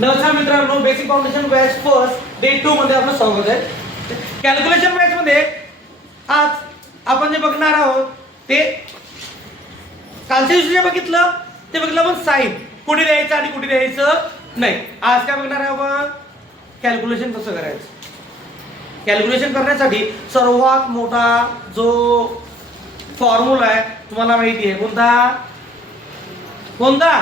नमस्कार मित्रांनो, basic foundation batch first day 2 मध्ये आपलं स्वागत आहे. कॅल्क्युलेशन बॅच मध्ये आज आपण जे बघणार आहोत ते कालच्या दिवशी जे बघितलं ते बघितलं आपण साइन कुठे द्यायचं आणि कुठे द्यायचं नाही. आज काय बघणार आहे आपण? कॅल्क्युलेशन कसं करायचं. कॅल्क्युलेशन करण्यासाठी सर्वात मोठा जो फॉर्म्युला आहे तुम्हाला माहिती आहे कोणता? कोणता?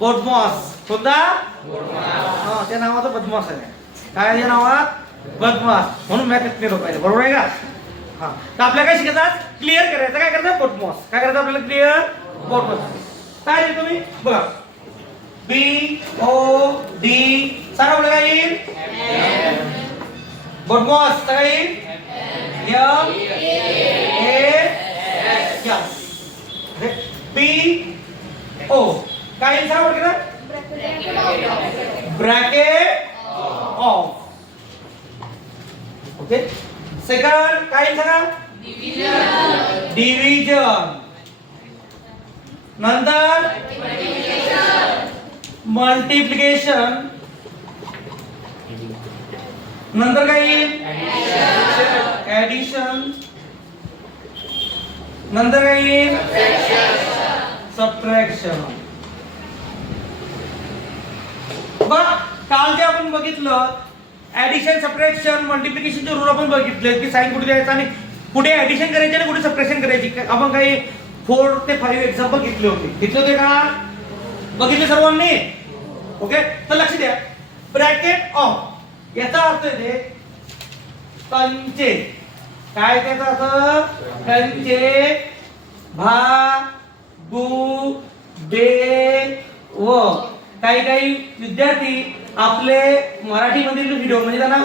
बदमाश. कोणता? हा, त्या नावाचा बदमाश आहे. काय त्या नावात? बदमाश. म्हणून मॅथ क्लिअर होत पाहिजे, बरोबर आहे का? हा, तर आपल्याला काय शिकायचं? क्लिअर करायचं. काय करायचं? बदमाश. काय करायचं आपल्याला? क्लिअर बदमाश. काय आहे तुम्ही बघा, बी ओ डी सांगा आपल्याला काय येईल? बदमाश काय येईल? M A S. B O काय येईल सांगा बरं? Bracket of. ओके. सेकंड काय सांगा? डिव्हिजन. नंतर मल्टिप्लिकेशन. नंतर काय येईल? ऍडिशन. नंतर काय येईल? सबट्रॅक्शन. काल जे आपण बघितलं ऍडिशन, सबट्रॅक्शन, मल्टिप्लिकेशनचे रूल आपण बघितले की साइन कुठे द्यायचा आणि कुठे ऍडिशन करायची आणि कुठे सबट्रॅक्शन करायची. आपण काही 4 ते 5 एक्झाम्पल घेतले होते का? बघितले सर्वांनी? ओके, तर लक्ष द्या. ब्रॅकेट ऑफ याचा अर्थ आहे कंचे. काय त्याचा अर्थ? कंचे भागू दे. व काही विद्यार्थी आपले मराठी मधील व्हिडिओ म्हणजे त्यांना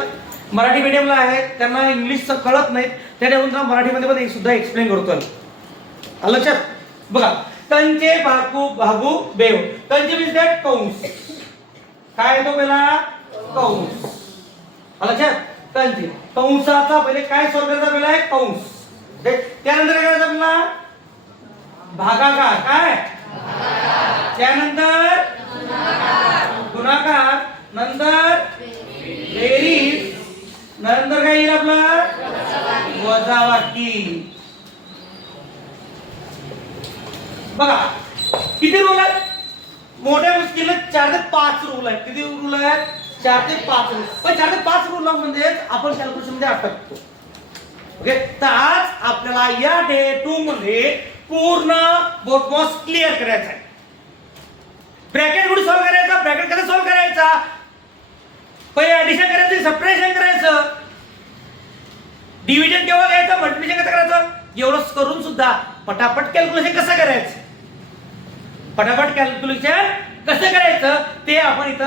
मराठी मीडियमला आहेत, त्यांना इंग्लिश कळत नाही, त्यामुळे मराठीमध्ये पण सुद्धा एक्सप्लेन करतोय. लक्षात बघा, कंचे भागू बेव. कंचे मीन्स दॅट कंस. काय येतो पहिला? कंस. लक्षात? कंचे कंसाचा पहिले काय सॉल्व करायचा? पहिला आहे कंस. त्यानंतर काय करायचं आपल्याला? भागाकार. काय? त्यानंतर गुणाकार. नंतर बेरीज. नंतर काय येईल आपलं? वजाबाकी. बघा किती रूल आहेत? मोठ्या मुश्किल 4 ते 5 रूल आहेत. किती रूल आहेत? 4 ते 5 रूल. पण 4 ते 5 रूल म्हणजे आपण कॅल्क्युलेशन मध्ये अटकतो. ओके, तर आज आपल्याला या डे 2 मध्ये पूर्ण बदमाश क्लिअर करायचा आहे. ब्रॅकेट कुठे सॉल्व करायचा? ब्रॅकेट कसं सॉल्व करायचा? पहिले ऍडिशन करायचं, सबट्रॅक्शन करायचं, डिव्हिजन केव्हा करायचं, मल्टिप्लिकेशन कसं करायचं, एवढं करून सुद्धा पटापट कॅल्क्युलेशन कसं करायचं, पटापट कॅल्क्युलेशन कसं करायचं ते आपण इथं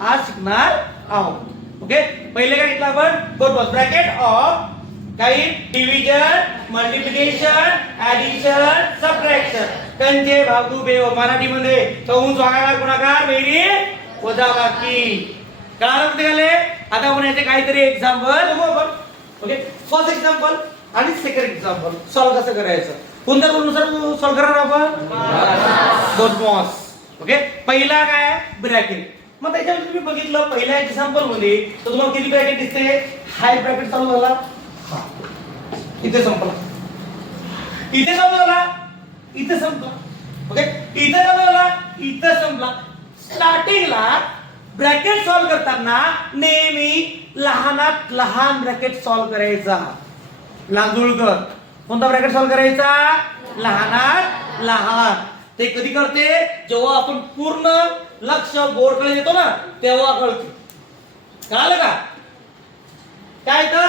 आज शिकणार आहोत. ओके, पहिले काय घेतलं आपण? बरोबर, ब्रॅकेट ऑफ काही डिव्हिजन, मल्टिप्लिकेशन, ऍडिशन, सबट्रॅक्शन, कंचे भागू बेव. मराठीमध्ये कंस, भागाकार, गुणाकार, बेरीज, वजाबाकी. कळालं कुठे गेले? आता आपण याचे काहीतरी एक्झाम्पल बघू आपण. ओके, फर्स्ट एक्झाम्पल आणि सेकंड एक्झाम्पल सॉल्व कसं करायचं. कोणत्या रूलनुसार सॉल्व करणार आपण? बदमाश. ओके, पहिला काय? ब्रॅकेट. मग त्याच्यामध्ये तुम्ही बघितलं पहिल्या एक्झाम्पल मध्ये तर तुम्हाला किती ब्रॅकेट दिसते? हाय ब्रॅकेट चालू झाला, इथे संपला, इथे चालू झाला, इथे संपला. ओके, इथे चालू झाला, इथे संपला. स्टार्टिंगला ब्रॅकेट सॉल्व करताना नेहमी लहानात लहान ब्रॅकेट सॉल्व करायचा. लांजुळकर कोणता ब्रॅकेट सॉल्व करायचा? लहानात लहान. ते कधी करते? जेव्हा आपण पूर्ण लक्ष बोर्डकडे येतो ना तेव्हा कळते. कळालं का? काय तर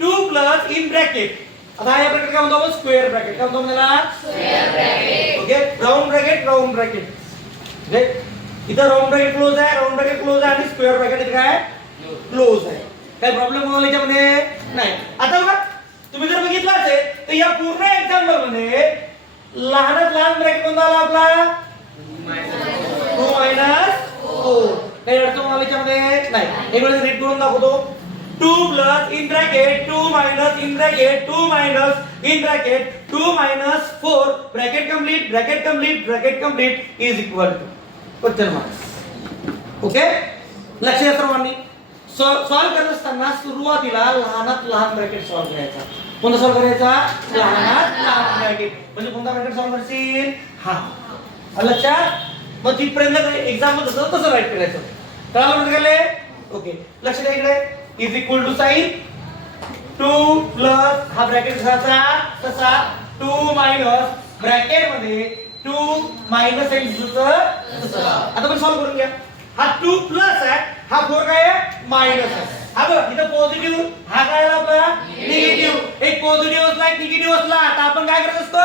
2 प्लस इन ब्रॅकेट. आता या ब्रॅकेट काय म्हणतो आपण? Square bracket. काय म्हणतो त्याला? Square bracket. Okay, round bracket, round bracket. Okay, इथं राऊंड ब्रॅकेट क्लोज आहे, राऊंड ब्रॅकेट क्लोज आहे आणि स्क्वेअर ब्रॅकेट इथे काय? क्लोज आहे. काही प्रॉब्लेम होणार याच्यामध्ये नाही. आता बघा, तुम्ही जर बघितलं असेल तर या पूर्ण एक्झाम्पल मध्ये लहानात लहान ब्रॅकेट कोणता आला आपला? 2 मायनस 4. काही अडचण होणार याच्यामध्ये नाही. एक वेळेस रीड करून दाखवतो. 2 plus in bracket 2 minus in bracket 2 minus in bracket 2 minus 4 bracket complete is equal to question mark. Okay, लक्ष द्या सर्वांनी. सॉल्व्ह करत असताना सुरुवातीला लहानात लहान ब्रॅकेट सॉल्व्ह करायचा. कोणता सॉल्व्ह करायचा? लहानात लहान ब्रॅकेट. म्हणजे कोणता ब्रॅकेट सॉल्व्ह करशील? हा. लक्षात? मग तिथपर्यंत एक्झाम्पल तसं राईट करायचं. कळालं म्हणजे काय? ओके. लक्ष द्या इकडे. Is equal to sine 2 plus हा ब्रॅकेट कसाचा तसा 2 मायनस ब्रॅकेट मध्ये 2 मायनस आहे तसं. आता पण सॉल्व्ह करून घ्या. हा 2 प्लस आहे, हा 4 काय आहे? मायनस आहे. हा बघ इथं पॉझिटिव्ह, हा काय आला आपला? निगेटिव्ह. एक पॉझिटिव्ह असला एक निगेटिव्ह असला तर आपण काय करत असतो?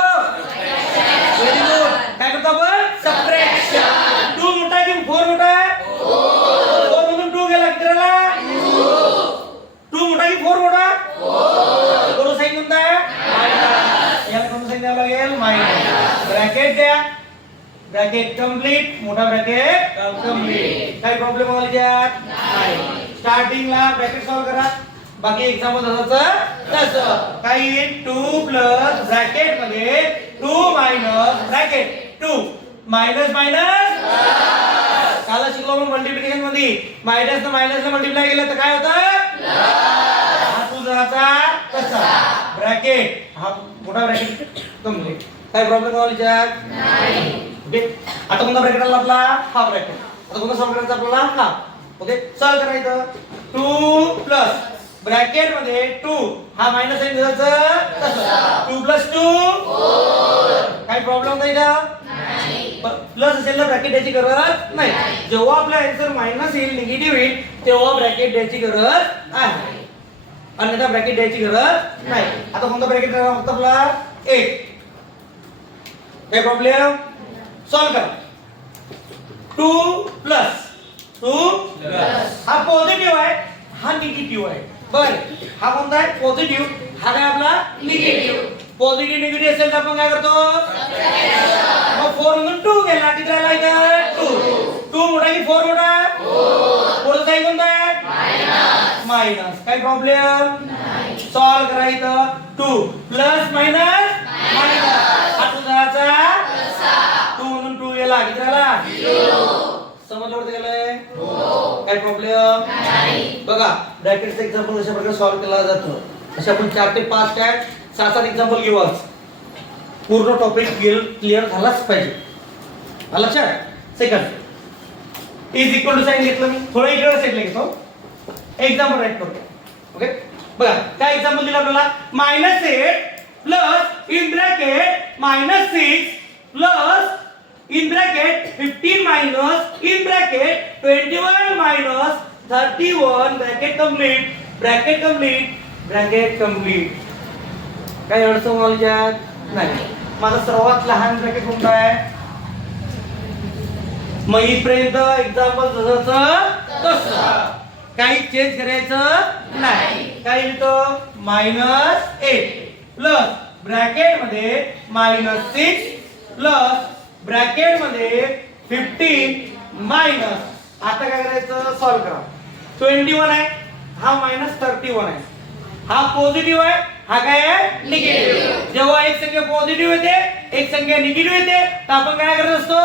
Very good. काय करतो आपण? सबट्रॅक्शन. 2 मोठा आहे की 4 मोठा आहे? 4 मधून 2 गेला किती राहिला? 2 मोठा की 4 मोठा? कोणता साइन कोणता आहे? मायनस. याला कोणता साइन द्यावा लागेल? मायनस. ब्रॅकेट द्या. Bracket complete. मोठा ब्रॅकेट कंप्लीट. काही प्रॉब्लेम आला त्यात? नाही. स्टार्टिंगला ब्रॅकेट सॉल्व्ह करा. बाकी एक्झाम्पल तसं काही 2 प्लस ब्रॅकेट मध्ये 2 मायनस ब्रॅकेट 2 मायनस मायनस. काल शिकलो आपण मल्टिप्लिकेशन मध्ये मायनस न मायनस ने मल्टिप्लाय केलं तर काय होतं? हा तुझाचा तसा ब्रॅकेट. हा मोठा ब्रॅकेट कंप्लीट. काय प्रॉब्लेम आला त्यात? नाही. ओके. आता कोणता ब्रॅकेट आला आपला? हा ब्रॅकेट. आता कोणता सॉल्व्ह करायचा आपल्याला? हा. ओके. सॉल्व्ह करायचं. 2 प्लस ब्रॅकेट मध्ये 2 हा मायनस साइन द्यायचं तसं 2 प्लस 2 4. काय प्रॉब्लेम नाही का? नाही. प्लस असेल ना ब्रॅकेट द्यायची गरज नाही. जेव्हा आपला आन्सर मायनस येईल निगेटिव्ह येईल तेव्हा ब्रॅकेट द्यायची गरज आहे. अन्यथा ब्रॅकेट द्यायची गरज नाही. आता कोणता ब्रॅकेट द्यावा फक्त आपला? 1. काय प्रॉब्लेम? सॉल्व्ह करा. 2 प्लस 2 प्लस हा पॉझिटिव्ह आहे, हा निगेटिव्ह आहे. बर हा कोणता आहे? पॉझिटिव्ह. हा काय आपला? निगेटिव्ह. पॉझिटिव्ह निगेटिव्ह असेल तर आपण काय करतो? मग 4 मधून 2 गेला किती राहिला इथं? 2. 2 मोठा की 4 मोठा? 4 साइन कोणता आहे? मायनस. मायनस. काय प्रॉब्लेम? नाही. सॉल्व्ह करायचं. 2 प्लस मायनस मायनस. हा तुझाचा तसा 2 मधून 2 गेला किती राहिला? 0. समजलं होतं गेलंय? हो. काय प्रॉब्लेम? नाही. बघा ब्रॅकेटचं एक्झाम्पल अशा प्रकारे सॉल्व्ह केला जातो. अशा आपण 4 ते 5 काय 6-7 एक्झाम्पल घेऊ आज. पूर्ण टॉपिक क्लिअर झालाच पाहिजे. लक्षात? Second is equal to sine घेतलं मी. थोडं इकडे साइडला घेतो. एक्झाम्पल राईट करतो. ओके. बघा काय एक्झाम्पल दिलं आपल्याला? -8 plus in bracket -6 plus in bracket 15 minus in bracket 21 minus 31 bracket complete bracket complete bracket complete. काय अडचण आली यात? नाही. माझा सर्वात लहान ब्रॅकेट कोणता आहे? मग इथपर्यंत एक्झाम्पल जसं तसं काही चेंज करायचं नाही. काय लिहितो? -8 प्लस ब्रॅकेट मध्ये -6 प्लस ब्रॅकेट मध्ये 15 मायनस. आता काय करायचं? सॉल्व्ह करा. 21 आहे, हा -31 आहे. हा पॉझिटिव्ह आहे, हा काय आहे? निगेटिव्ह. जेव्हा एक संख्या पॉझिटिव्ह येते एक संख्या निगेटिव्ह येते तर आपण काय करत असतो?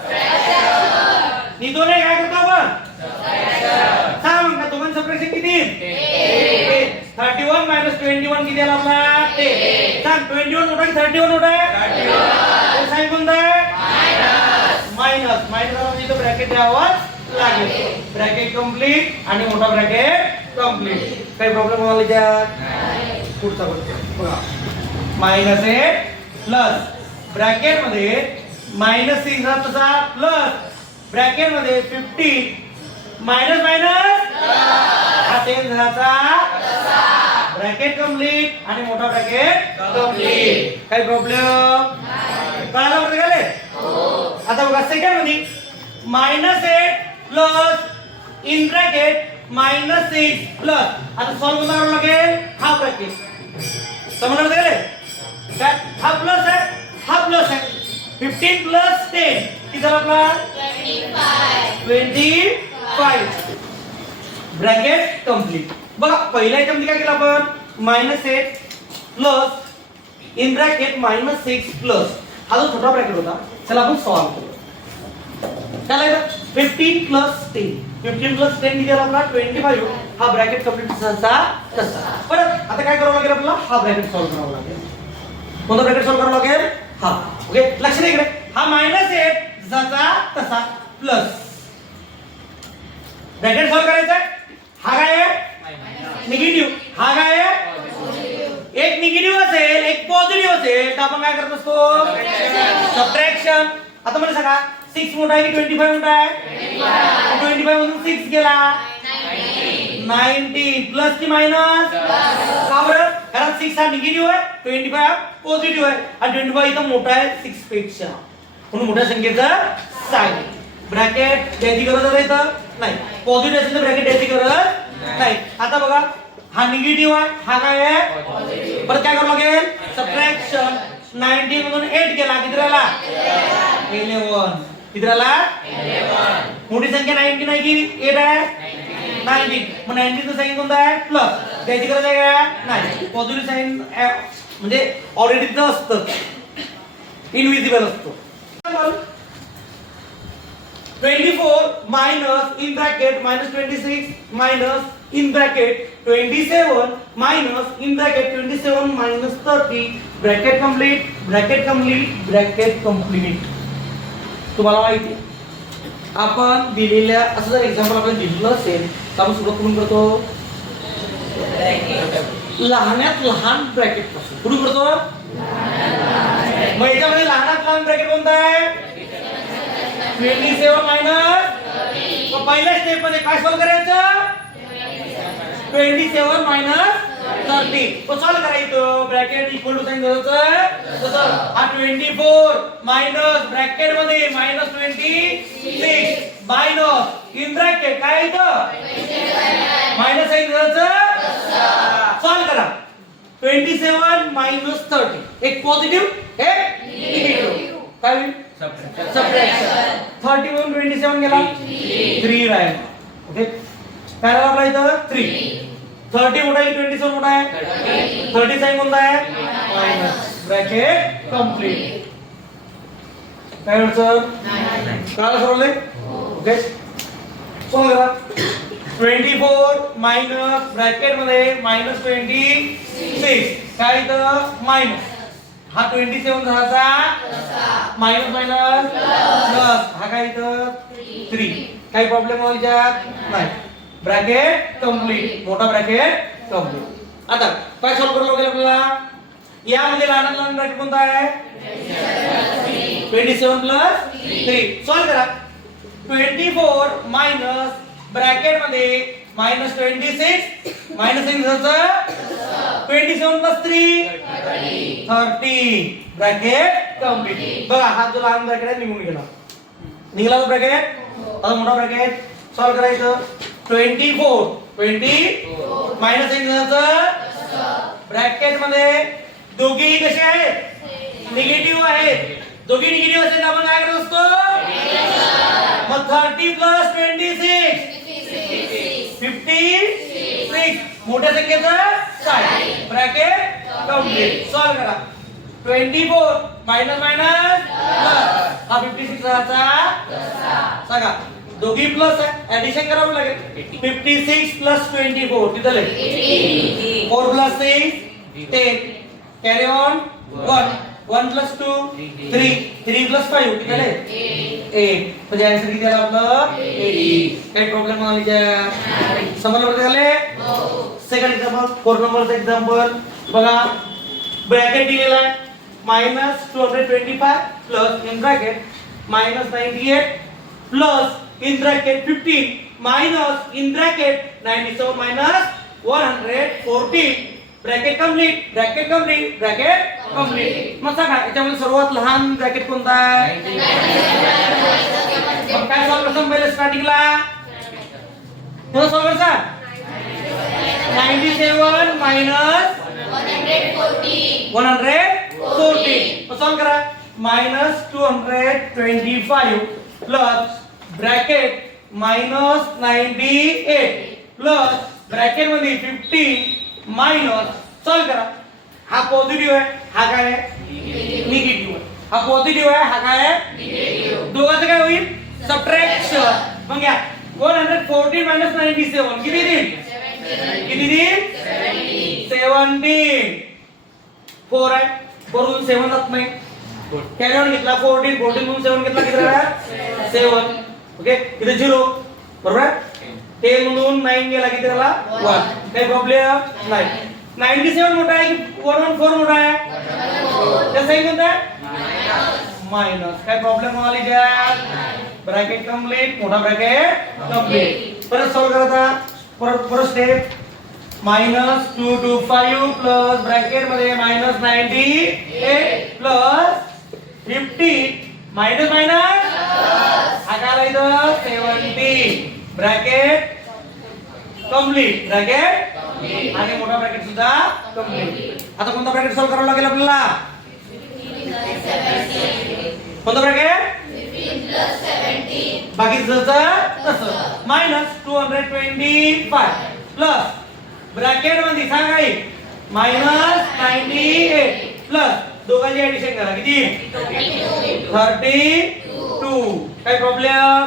सबट्रॅक्शन. दोन्ही काय करतो आपण? सबट्रॅक्शन. सांग म्हणता दोघांचं सबट्रॅक्शन किती? 31 मायनस 21 किती आला आपला? 10. सांग 21 मोठा की 31 मोठा आहे? 31. साइन कोणता आहे? मायनस. मायनस म्हणजे तो ब्रॅकेट द्यावाच लागेल. ब्रॅकेट कंप्लीट आणि मोठा ब्रॅकेट कंप्लीट. काही प्रॉब्लेम आला त्यात? नाही. पुढचा बघा. -8 प्लस ब्रॅकेट मध्ये -6 झाला तसा प्लस ब्रॅकेट मध्ये 15 मायनस मायनस हा 10 झाला ब्रॅकेट कंप्लीट आणि मोठा ब्रॅकेट कंप्लीट. काही प्रॉब्लेम? कळालं होतं का? आता बघा सेकंड मध्ये -8 प्लस इन ब्रॅकेट -6 प्लस. आता सॉल्व्ह करावं लागेल हा ब्रॅकेट. समजलं का? काय हा प्लस आहे, हा प्लस आहे. 15 प्लस 10 किती झाला आपला? 25. Bracket complete. बघा पहिल्या आयटम मध्ये काय केलं आपण? -8 प्लस इन ब्रॅकेट -6 प्लस हा जो छोटा ब्रॅकेट होता त्याला आपण सॉल्व्ह करू. काय लागेल? 15 प्लस 10 15 प्लस 10 किती आला आपला 25. हा ब्रॅकेट कंप्लीट तसा तसा. परत आता काय करावं लागेल आपल्याला हा ब्रॅकेट सॉल्व्ह करावा लागेल. कोणता ब्रॅकेट सॉल्व्ह करावा लागेल हा. ओके लक्ष द्या इकडे हा -8 जसा तसा प्लस ब्रॅकेट सॉल्व्ह करायचा हा काय आहे निगेटिव्ह हा काय आहे एक निगेटिव्ह असेल एक पॉझिटिव्ह असेल तर आपण काय करत असतो सबट्रॅक्शन. आता मला सांगा 6 मोठा आहे की 25 मोठा आहे 25 मधून 6 गेला 19 प्लस की मायनस का बरं कारण 6 हा निगेटिव्ह आहे 25 हा पॉझिटिव्ह आहे आणि 25 इथं मोठा आहे 6 पेक्षा म्हणून मोठ्या संख्येचं साइन. ब्रॅकेट द्यायची गरज आहे इथं नाही पॉझिटिव्ह असेल तर ब्रॅकेट द्यायची गरज नाही. आता बघा हा निगेटिव्ह आहे हा काय आहे परत काय करावं लागेल सबट्रॅक्शन. 19 मधून 8 गेला किती राहिला 11 किती राहिला 11. मोठी संख्या 19 आहे की 8 आहे 19 मग 19 चं साइन कोणतं आहे प्लस द्यायची गरज आहे का नाही पॉझिटिव्ह साइन म्हणजे ऑलरेडी तिथं असतं इनविजिबल असतो. 24 minus in bracket -26 minus in bracket 27 minus in bracket 27 minus 30 bracket complete bracket complete bracket complete. तुम्हाला माहिती आपण दिलेल्या असं जर एक्झाम्पल आपण दिलेलं असेल तर आपण सुरुवात कुठून करतो लहानात लहान ब्रॅकेट पासून कुठून करतो मग याच्यामध्ये लहानात लहान ब्रॅकेट कोणता आहे 27 मायनस पहिल्या स्टेप मध्ये काय सॉल्व करायचं 27 मायनस 30 तो सॉल्व करायचं ब्रॅकेट इक्वल टू साइन द्यायचं तसं हा 24 मायनस ब्रॅकेट मध्ये -26 मायनस इन ब्रॅकेट काय येतं मायनस साइन द्यायचं सॉल्व करा 27 मायनस 30 एक पॉझिटिव्ह एक निगेटिव्ह काय होईल सबट्रॅक्शन 30 मधून 27 गेला 3 राहील. ओके काय झालं आपला इथं 3 30 मोठा आहे 27 मोठा आहे 30 साइन कोणता आहे मायनस ब्रॅकेट कंप्लीट. काय अडचण कळालं सोडले. ओके सॉल्व करा 24 मायनस ब्रॅकेट मध्ये -26 काय इथं मायनस हा 27 झाला मायनस मायनस प्लस हा काय इथं 3 काही प्रॉब्लेम व्हायचा नाही ब्रॅकेट कंप्लीट मोठा ब्रॅकेट कंप्लीट. आता काय सॉल्व करावं लागेल आपल्याला यामध्ये लहान लहान ब्रॅकेट कोणता आहे 27 प्लस 3 सॉल्व करा 24 मायनस ब्रॅकेट मध्ये -26 मायनस साइन घ्यायचं 27 प्लस 3 30 ब्रॅकेट कंप्लीट. बघा हा जो लहान ब्रॅकेट आहे निघून गेला निघाला तो ब्रॅकेट. आता मोठा ब्रॅकेट सॉल्व करायचं 24 मायनस साइन घ्यायचं ब्रॅकेट मध्ये दोघेही कसे आहेत निगेटिव्ह आहेत दोघी निगेटिव्ह असेल तर आपण काय करत असतो मग 30 प्लस 26 56 मोठ्या संख्येचं साइन ब्रॅकेट कंप्लीट. सॉल्व करा 24 मायनस मायनस प्लस हा 56 चा सांगा दोघी प्लस आहे ऍडिशन करावं लागेल 56 प्लस 24 किती झाले 4 plus 6 10 carry on 1 plus 2 3 plus 5 किती झाले 8 म्हणजे आन्सर किती आला आपलं 80. काही प्रॉब्लेम नाही समजलं झाले. सेकंड एक्झाम्पल 4 नंबरचा एक्झाम्पल बघा ब्रॅकेट दिलेला आहे -225 plus in bracket -98 plus in bracket 15 minus in bracket 97 minus 114 bracket complete bracket complete. मग सांगा याच्यामध्ये सर्वात लहान ब्रॅकेट कोणता आहे मग काय सॉल्व करतो पहिले स्टार्टिंगला कोण सॉल्व करता 97 मायनस 114 सॉल्व करा -225 प्लस ब्रॅकेट -98 प्लस ब्रॅकेट मध्ये 15 मायनस सॉल्व करा हा पॉझिटिव्ह आहे हा काय आहे निगेटिव्ह आहे हा पॉझिटिव्ह आहे हा काय आहे निगेटिव्ह दोघांचं काय होईल सबट्रॅक्शन. मग या 114 मायनस 97 किती देईल? किती देईल? 17. 4 आहे, 4 मधून 7 जात नाही. कॅरी ऑन घेतला 14, 14 मधून 7 घेतला किती राहिला? 7. ओके, इथे 0 बरोबर आहे. 10 मधून 9 गेला किती राहिला? 1. काही प्रॉब्लेम नाही. 97 मोठा आहे की 114 मोठा आहे? त्या साईन कोणता आहे? मायनस. काय प्रॉब्लेम आली का? ब्रॅकेट कंप्लीट, मोठा ब्रॅकेट कंप्लीट. परत सॉल्व करा. परत स्टेप -2 to 5 प्लस ब्रॅकेट मध्ये -98 प्लस 50 मायनस हा काय इथं 70 ब्रॅकेट कंप्लीट. ब्रॅकेट आणि मोठा ब्रॅकेट सुद्धा कंप्लीट. आता कोणता ब्रॅकेट सॉल्व करावा लागेल आपल्याला? कोणता ब्रॅकेट? बाकी तसं -225 प्लस ब्रॅकेट मध्ये सांगा -98 प्लस दोघांची ऍडिशन करा किती? 32. काही प्रॉब्लेम?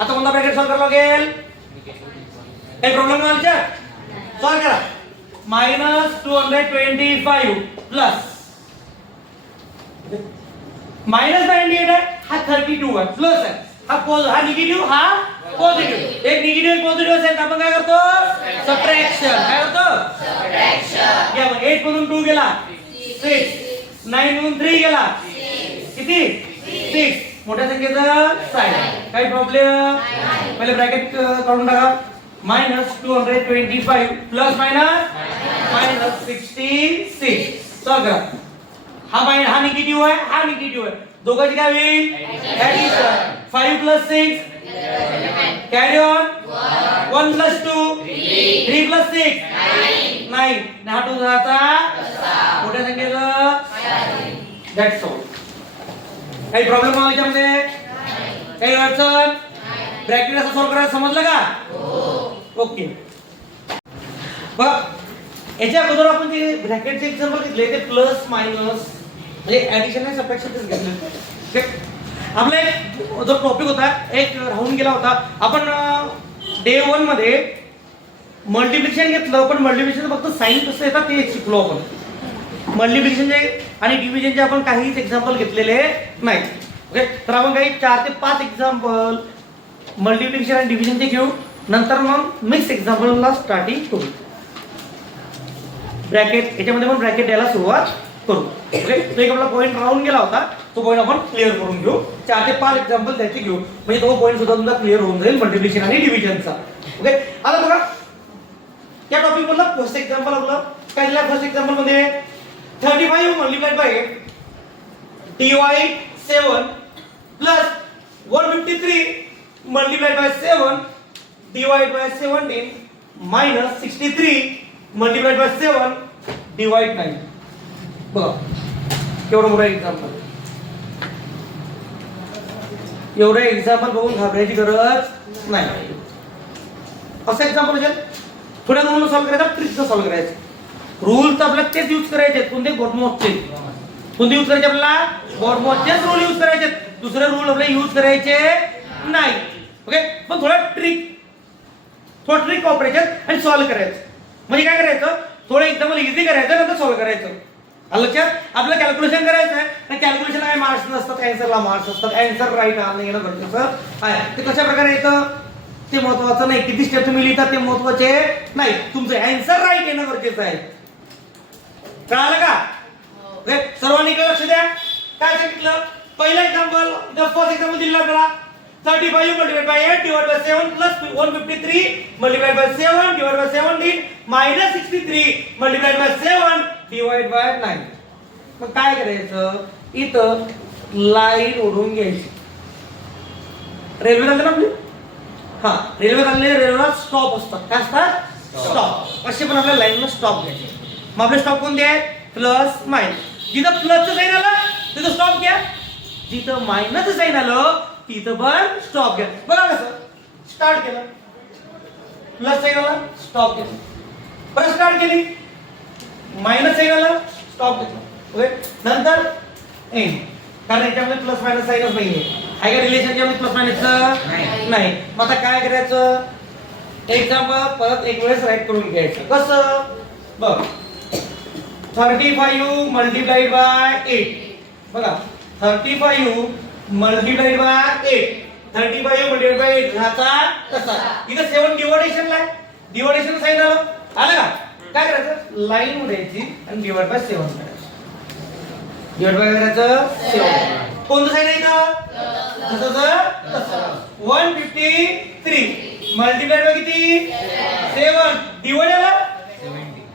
आता कोणता ब्रॅकेट सॉल्व करावा लागेल? काही प्रॉब्लेम नाही सॉल्व करा. -225 प्लस -98 आहे, हा 32 आहे, प्लस आहे, हा निगेटिव्ह, हा पॉझिटिव्ह. एक निगेटिव्ह एक पॉझिटिव्ह असेल तर आपण काय करतो? सबट्रॅक्शन. काय करतो? सबट्रॅक्शन. या मग 8 मधून 2 गेला 6, 9 मधून 3 गेला किती? 6. मोठ्या संख्येचं साइन. काही प्रॉब्लेम? पहिले ब्रॅकेट काढून टाका. -225 प्लस मायनस -66. सॉल्व करा. हा निगेटिव्ह आहे, हा निगेटिव्ह आहे, दोघांची काय होईल? Addition. 5 plus 6 carry on 1 plus 2 3 plus 6 9. हा 2 झाला मोठ्या संख्येचं. That's all. काही प्रॉब्लेम आहे याच्यामध्ये? काही अडचण? ब्रॅकेट असं सॉल्व करायला समजलं का? ओके. याच्या अगोदर आपण जे ब्रॅकेटचे एक्झाम्पल घेतले ते प्लस मायनस म्हणजे ऍडिशन आणि सबट्रॅक्शनच घेतले. आपला एक जो टॉपिक होता एक राहून गेला होता. आपण डे 1 मध्ये मल्टिप्लिकेशन घेतलं, पण मल्टिप्लिकेशन फक्त साइन कसं येतात ते शिकलो आपण. मल्टिप्लिकेशनचे आणि डिव्हिजनचे आपण काहीच एक्झाम्पल घेतलेले नाही. ओके, तर आपण काही 4 ते 5 एक्झाम्पल मल्टिप्लिकेशन आणि डिव्हिजनचे घेऊ, नंतर मग मिक्स एक्झाम्पलला स्टार्टिंग करू. ब्रॅकेट याच्यामध्ये पण ब्रॅकेट द्यायला सुरुवात करू. ओके, तो एक आपला पॉईंट राहून गेला होता, तो पॉईंट आपण क्लिअर करून घेऊ. 4 ते 5 एक्झाम्पल त्याचे घेऊ, म्हणजे तो पॉईंट सुद्धा तुमचा क्लिअर होऊन जाईल मल्टिप्लिकेशन आणि डिव्हिजनचा. ओके, आता बघा या टॉपिक मधला फर्स्ट एक्झाम्पल आपलं काय दिलं? फर्स्ट एक्झाम्पल मध्ये 35 multiplied by divide 7 plus 153 multiplied by 7 divide by 17 minus 63 multiplied by 7 divide 9. बघा केवढं मोठं एक्झाम्पल. एवढं एक्झाम्पल बघून घाबरायची गरज नाही. असं एक्झाम्पल असेल थोड्या रूल सॉल्व करायचा, ट्रिकचं सॉल्व करायचं. रूल तर आपल्याला तेच यूज करायचे. कोणते? गॉडमॉसचे. कोणते यूज करायचे? आपल्याला गॉडमॉसचेच रूल यूज करायचे, दुसरे रूल आपल्याला यूज करायचे नाही. ओके, पण थोडं ट्रिक वापरायचं आणि सॉल्व करायचं. म्हणजे काय करायचं? थोडं एक्झाम्पल इझी करायचं, नंतर सॉल्व करायचं. लक्षात? आपलं कॅल्क्युलेशन करायचं आहे, तर कॅल्क्युलेशनला काय मार्क्स नसतात, आन्सरला मार्क्स असतात. आन्सर राईट आणणं येणं गरजेचं आहे. ते कशा प्रकारे येतं ते महत्वाचं नाही, किती स्टेप तुम्ही लिहिता ते महत्वाचे नाही, तुमचं आन्सर राईट येणं गरजेचं आहे. कळालं का? सर्वांनी लक्ष द्या. काय सांगितलं? पहिलं एक्झाम्पल, फर्स्ट एक्झाम्पल दिलं आपल्याला 35 multiplied by 8 divided by 7 plus 153 multiplied by 7 divided by 17 minus 63 multiplied by 7 divided by 9. मग काय करायचं? इथं लाईन ओढून घ्यायची. रेल्वे चालते ना आपली? हा, रेल्वे चालले, रेल्वेला स्टॉप असतात. काय असतात? स्टॉप. असे पण आपल्या लाईनला स्टॉप घ्यायचे. मग आपले स्टॉप कोणते आहेत? Plus minus. जिथं प्लसचं साइन आलं तिथं स्टॉप घ्या, जिथं मायनसचं साइन आलं तिथं पण स्टॉप घ्या. बघा कसं स्टार्ट केलं, प्लस साइन आला, स्टॉप घेतला. परत स्टार्ट केली, मायनस साइन आला, स्टॉप घेतला. ओके, नंतर एंड. कारण याच्यामध्ये प्लस मायनस साइनच नाहीये. आहे का रिलेशनच्या प्लस मायनसचं? नाही. मग आता काय करायचं? एक्झाम्पल परत एक वेळेस राईट करून घ्यायचं. कसं बघ, 35 मल्टिप्लाइड बाय 8. बघा 35 मल्टिप्लाइड बाय 8, 35 मल्टिप्लाइड बाय 8 ह्याचा तसा. इथं 7 डिव्हिडेशनला आहे, डिव्हिडेशन साइन आलं का? काय करायचं? लाईन उडायची आणि डिवाइड बाय 7 करायचं. डिवाइड बाय करायचं 7. कोणतं साइन आहे इथं? तसं 153 मल्टिप्लाइड बाय किती? 7. डिवाइड आला.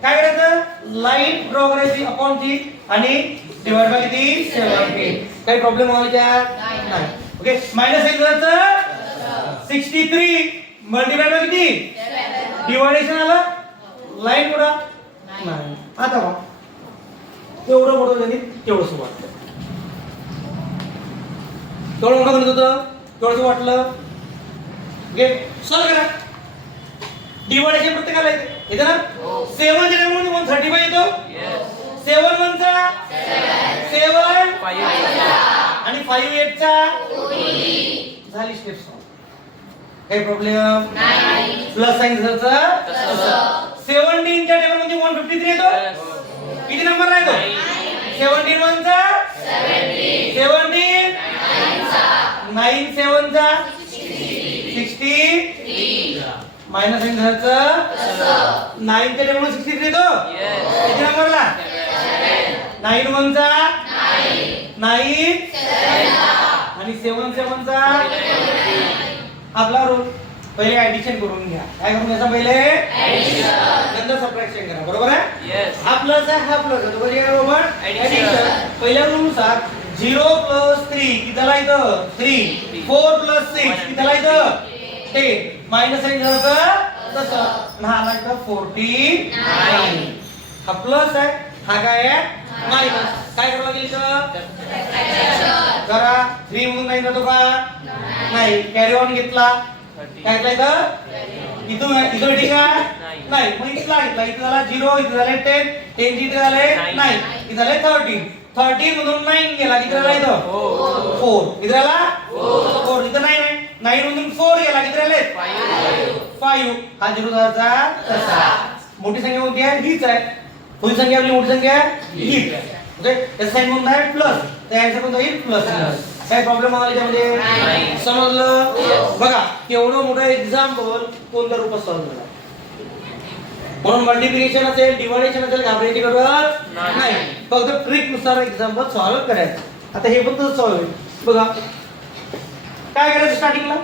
काय करायचं? लाईन ड्रॉ करायची अपॉन ची आणि डिवाइड बाय किती? 7. काही प्रॉब्लेम व्हायचा नाही. ओके. मायनस साइन करायचं 63 मल्टिप्लाइड बाय किती? डिव्हिडेशन आलं. लाईन उडा नाही. आता बघा तेवढं मोठं गणित तेवढंच वाटलं. तेवढं मोठं गणित होतं, तेवढंच वाटलं. ओके. सॉल्व करा. डिव्हिडेशन प्रत्येकाला येते ना? 7 च्या मध्ये 135 येतो. 7 1 चा 7 आणि 5 8 चा झाली स्टेप सॉल्व. काही प्रॉब्लेम नाही. प्लस साइन झालं. 17 च्या टेबल मध्ये 153 येतो. किती नंबर राहतो? 17 1 चा 17, 9 7 चा 63 मायनस साइन झालं. 9 च्या टेबल मध्ये 63 येतो. किती नंबरला? 9 1 चा 9 आणि 7 7 चा आपला रोल. पहिले ऍडिशन करून घ्या. काय करून घ्यायचं? पहिले ऍडिशन, नंतर सबट्रॅक्शन करा. बरोबर आहे? यस. हा प्लस आहे, हा प्लस आहे. बरोबर. ऍडिशन पहिल्या रूलनुसार 0 प्लस 3 कितीला येतं? 3. 4 प्लस 6 कितीला येतं? 10. मायनस साइन झालं तसं. आणि हा आला इथं 49. हा प्लस आहे, हा काय आहे? मायनस. काय करावं लागेल इथं? करा. 3 म्हणून नाही जातो का? नाही. कॅरी ऑन घेतला. काय घेतला इथं? इथं भेटी का? नाही. मग इथला घेतला. इथं झाला 0, इथं झाले 10, 10 इथं झाले 9, इथं झाले 13. 13 मधून 9 गेला. किती झाला इथं? 4. इथं झाला 4. इथं 9 आहे. 9 मधून 4 गेला. किती झाले? 5. हा 0 झाला तसा. मोठी संख्या कोणती आहे? हीच आहे. कोणती संख्या आपली मोठी संख्या आहे? हीच. ओके. त्याचा साइन कोणता आहे? प्लस. त्या आन्सर कोणता येईल? प्लस. काय प्रॉब्लेम आला याच्यामध्ये? समजलं? बघा एवढं मोठं एक्झाम्पल कोणत्या रूपात सॉल्व्ह झालं. म्हणून मल्टिप्लिकेशन असेल, डिव्हिडेशन असेल, घाबरायची गरज नाही. फक्त ट्रिक नुसार एक्झाम्पल सॉल्व्ह करायचं. आता हे पण तसं सॉल्व्ह होईल. बघा काय करायचं? स्टार्टिंगला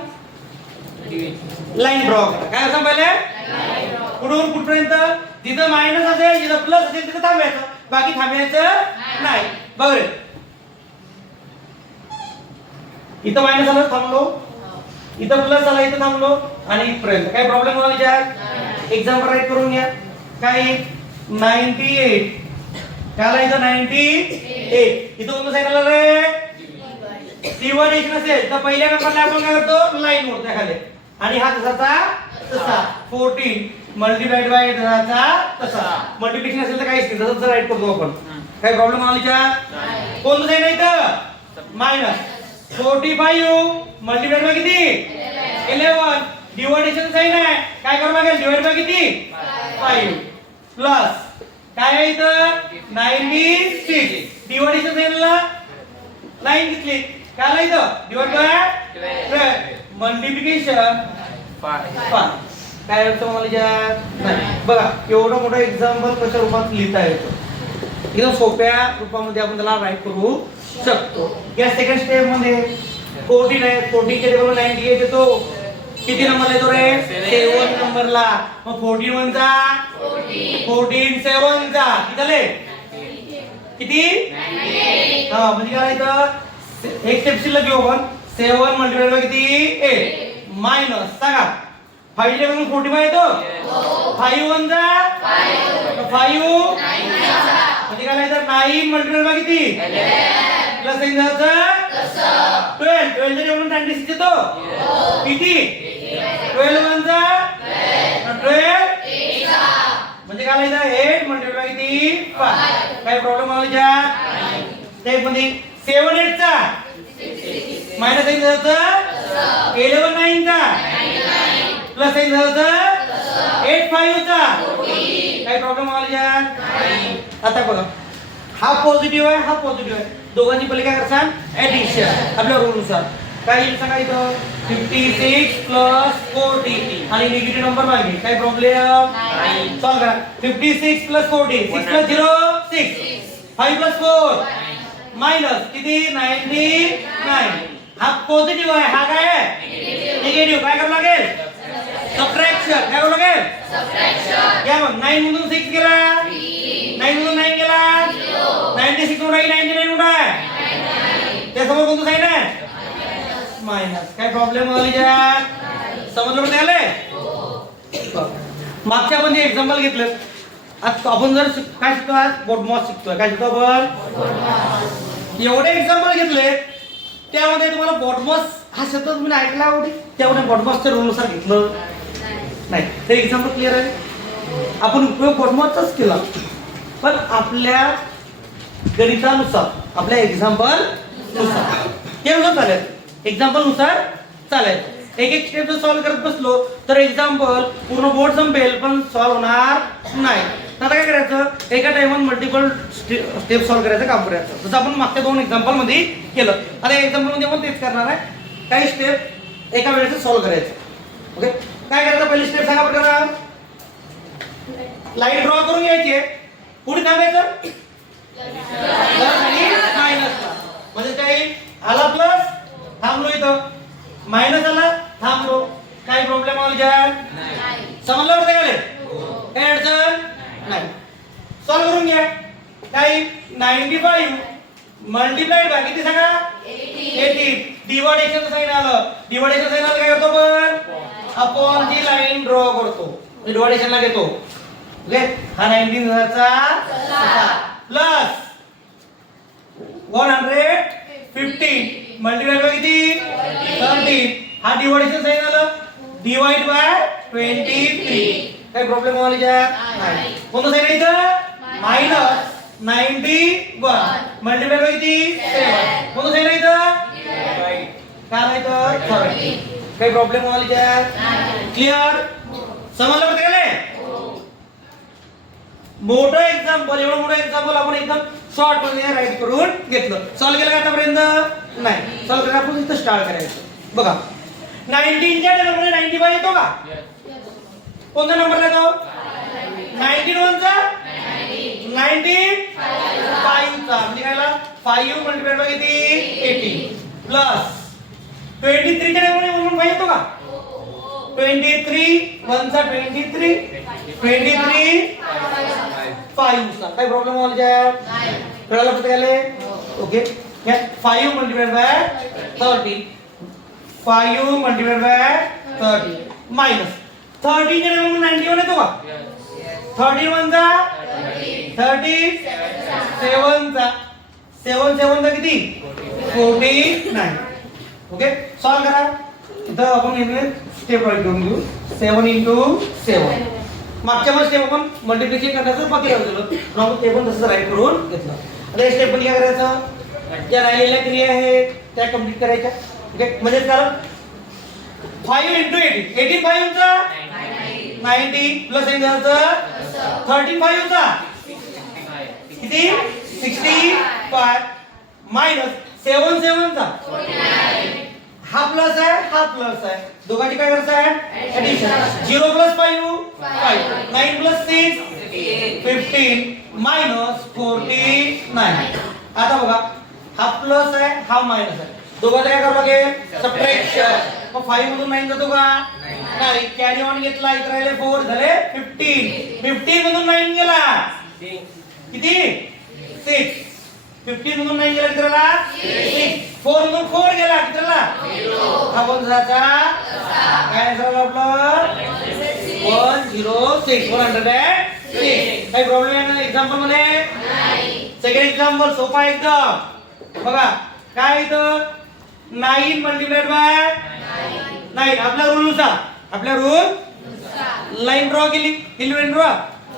लाईन ड्रॉ करा. काय असं पहिले? कुठून कुठपर्यंत? जिथं मायनस असेल, जिथं प्लस असेल तिथं थांबायचं, बाकी थांबायचं नाही. बघ इथं मायनस आलं थांबलो, इथं प्लस आला इथं थांबलो आणि इथपर्यंत. काय प्रॉब्लेम होणार याच्यात? एक्झाम्पल राईट करून घ्या. काय 98 त्याला इथं 98 इथं कोणतं साइन आलं रे? डिव्हिडेशन असेल तर पहिल्या नंबरला आपण काय करतो? लाईन मोडतो खाली आणि हा तसाचा तसा. 14 मल्टिप्लाइड बाय तसाचा तसा. मल्टिप्लिकेशन असेल तर काहीच नाही, तसंच राईट करतो आपण. काय प्रॉब्लेम आला याच्यात? कोणतं साइन आहे इथं? मायनस. 45 मल्टिप्लाइड बाय किती? 11. डिव्हिडेशन साइन आहे. काय करावं लागेल? डिवाइड बाय किती? 5 प्लस काय आहे इथं? 96. डिव्हिडेशन साइनला लाईन घेतली. काय आलं इथं? Divide by 12. मल्टिप्लिकेशन 5. काय अर्थ मला नाही. बघा एवढं मोठं एक्झाम्पल कशा रूपात लिहिता येतं. एकदम सोप्या रूपामध्ये आपण त्याला राईट करू शकतो. या सेकंड स्टेप मध्ये 14 आहे. 14 च्या टेबल 98 येतो. किती नंबर येतो रे? 7 नंबरला. मग 14 1 चा 14 7 चा किती झाले? किती? 98. हा म्हणजे काय इथं एक स्टेप शिल्लक घेऊ आपण. 7 मल्टिप्लाइड बाय किती? 8 मायनस सांगा 5 च्या टेबल 45 येतो. 5 1 चा 5 म्हणजे काय इथं 9 मल्टिप्लाइड बाय किती? 11 प्लस साइन झालं 12. 12 च्या टेबल 96 येतो. किती? 12 1 चा 12 म्हणजे काय इथं 8 मल्टिप्लाइड बाय किती? 5. काय प्रॉब्लेम आला याच्यात? स्टेप मध्ये 7 8 चा मायनस साईन झालं 11 9 चा प्लस साईन झालं 8 5 चा काही प्रॉब्लेम आला आता बघा हा पॉझिटिव्ह आहे हा पॉझिटिव्ह आहे दोघांची पहिले काय करसान ऍडिशन आपल्या रूल नुसार काय येईल सांगा इथं 56 प्लस 40 आणि निगेटिव्ह नंबर मागे काय प्रॉब्लेम सॉल्व करा 56 प्लस 40 6 प्लस 0 6 5 प्लस 4 मायनस किती 99 हा पॉझिटिव्ह आहे हा काय आहे निगेटिव्ह काय करावं लागेल सबट्रॅक्शन काय करावं लागेल सबट्रॅक्शन या मग 9 मधून 6 गेला 9 मधून 9 गेला 96 मधून 99 कुठं आहे त्यासमोर कोणतं साईन आहे मायनस काय प्रॉब्लेम समजलं कुठे आले मागच्या आपण जे एक्झाम्पल घेतलं आज आपण जर काय शिकतो आज बोर्डमॉस शिकतोय काय शिकतो आपण एवढे एक्झाम्पल घेतले त्यामध्ये तुम्हाला बॉटमॉस हा शब्द तुम्ही ऐकला आवडे त्यामध्ये बॉटमॉसच्या रूलनुसार घेतलं नाही ते एक्झाम्पल क्लिअर आहे आपण उपयोग बॉटमॉसचाच केला पण आपल्या गणितानुसार आपल्या एक्झाम्पल नुसार हे चालेल एक्झाम्पल नुसार चालेल एक एक स्टेप जर सॉल्व करत बसलो तर एक्झाम्पल पूर्ण बोर्ड संपेल पण सॉल्व होणार नाही आता काय करायचं एका टाइमात मल्टिपल स्टेप सॉल्व करायचं काम करायचं जसं आपण मागच्या 2 एक्झाम्पल मध्ये केलं आता एक्झाम्पल मध्ये पण तेच करणार आहे काही स्टेप एका वेळेस सॉल्व करायचं ओके काय करायचं पहिली स्टेप सांगा प्रकार लाईन ड्रॉ करून घ्यायची पुढे थांबायचं प्लस आणि मायनस म्हणजे काही आला प्लस थांबलो इथं मायनस आला थांबलो काही प्रॉब्लेम आला समजलं होतं काय अडचण नाही सॉल्व करून घ्या काही 95 मल्टिप्लाइड बाय किती सांगा 80 डिवायडेशन साइन आलं डिवायडेशन साइन आलं काय करतो पण अपॉन जी लाईन ड्रॉ करतो डिवायडेशनला घेतो ओके हा 19 चा प्लस 115 मल्टिप्लाइड बाय किती 13 हा डिवायडेशन साइन आलं डिवाइड बाय 23 काही प्रॉब्लेम आला नाही कोणतं साइन आहे इथं मायनस 91 मल्टिप्लाइड बाय किती 7 कोणतं साइन आहे इथं काय आहे इथं 30 काही प्रॉब्लेम आला क्लिअर समजलं का त्याला मोठं एक्झाम्पल एवढं मोठं एक्झाम्पल आपण एकदम शॉर्ट मध्ये राईट करून घेतलं सॉल्व केलं का आतापर्यंत नाही सॉल्व करायला आपण इथं स्टार्ट करायचं बघा 19 च्या नंबरमध्ये 95 येतो का कोणता नंबर येतो 91 चा 95 चा म्हणजे काय 5 मल्टिप्लाइड बाय किती 80 प्लस 23 च्या नंबरमध्ये 1 येतो का 23 1 चा 23 5 चा काय प्रॉब्लेम आला नाही कळलं फक्त काय okay 5 multiplied by 30 5 multiplied by 30 minus 30 च्या नंबर 91 येतो का 31 चा 30 7 चा 7 चा किती 49 ओके सॉल्व करा इथं आपण नेहमी स्टेप राईट करून घेऊ 7 into 7 मागच्या मध्ये स्टेप आपण मल्टिप्लिकेशन करण्याचं बाकी राहिलं पण आपण ते पण तसंच राईट करून घेतलं आता हे स्टेप पण काय करायचं ज्या राहिलेल्या क्रिया आहेत त्या कंप्लीट करायच्या ओके म्हणजे कारण 5 into 80 85 चा 90 प्लस आहे त्याचं 35 चा किती 65 मायनस 7 चा हा प्लस आहे दोघांची काय करायचं आहे एडिशन 0 प्लस 5 9 प्लस 6 15 मायनस 49 आता बघा हा प्लस आहे हा मायनस आहे दोघांचं काय करावं लागेल सबट्रॅक्शन मग 5 मधून 9 जातो का नाही कॅरी ऑन घेतला इथे राहिले 4 झाले 15 मधून 9 गेला किती 6 15 मधून 9 गेला कितीला 6 4 मधून 4 गेला कितीला 0 हा कोण जाता काय झालं आपलं 106 काही प्रॉब्लेम आहे ना एक्झाम्पल मध्ये नाही सेकंड एक्झाम्पल सोपा एकदम बघा काय इथं 9 मल्टिप्लाइड बाय 9 आपल्या रूल लाईन ड्रॉ केली लाईन ड्रॉ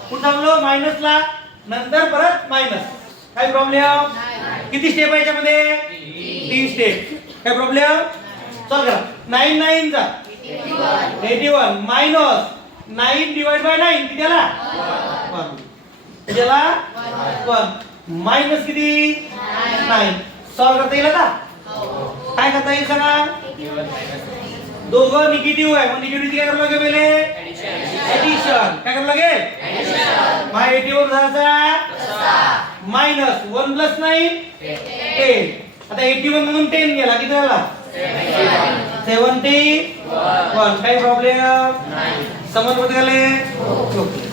कुठं थांबलो मायनस ला नंतर परत मायनस काय प्रॉब्लेम किती स्टेप आहे याच्यामध्ये 3 स्टेप काय प्रॉब्लेम? चल करा. 9 9 जा 81 मायनस 9 डिवाइड बाय 9 किती आला? 1. किती आला? 1 मायनस किती? 9. सॉल्व करता येईल का? काय करता येईल सांगा? दोघं निगेटिव्ह आहे, मग निगेटिव्ह काय करावं लागेल? पहिले ऍडिशन. काय करावं लागेल? ऍडिशन. मग 81 झाला मायनस 1 प्लस 9 10. आता 81 मधून 10 गेला किती झाला? 71. काही प्रॉब्लेम? समज होते गेले? ओके.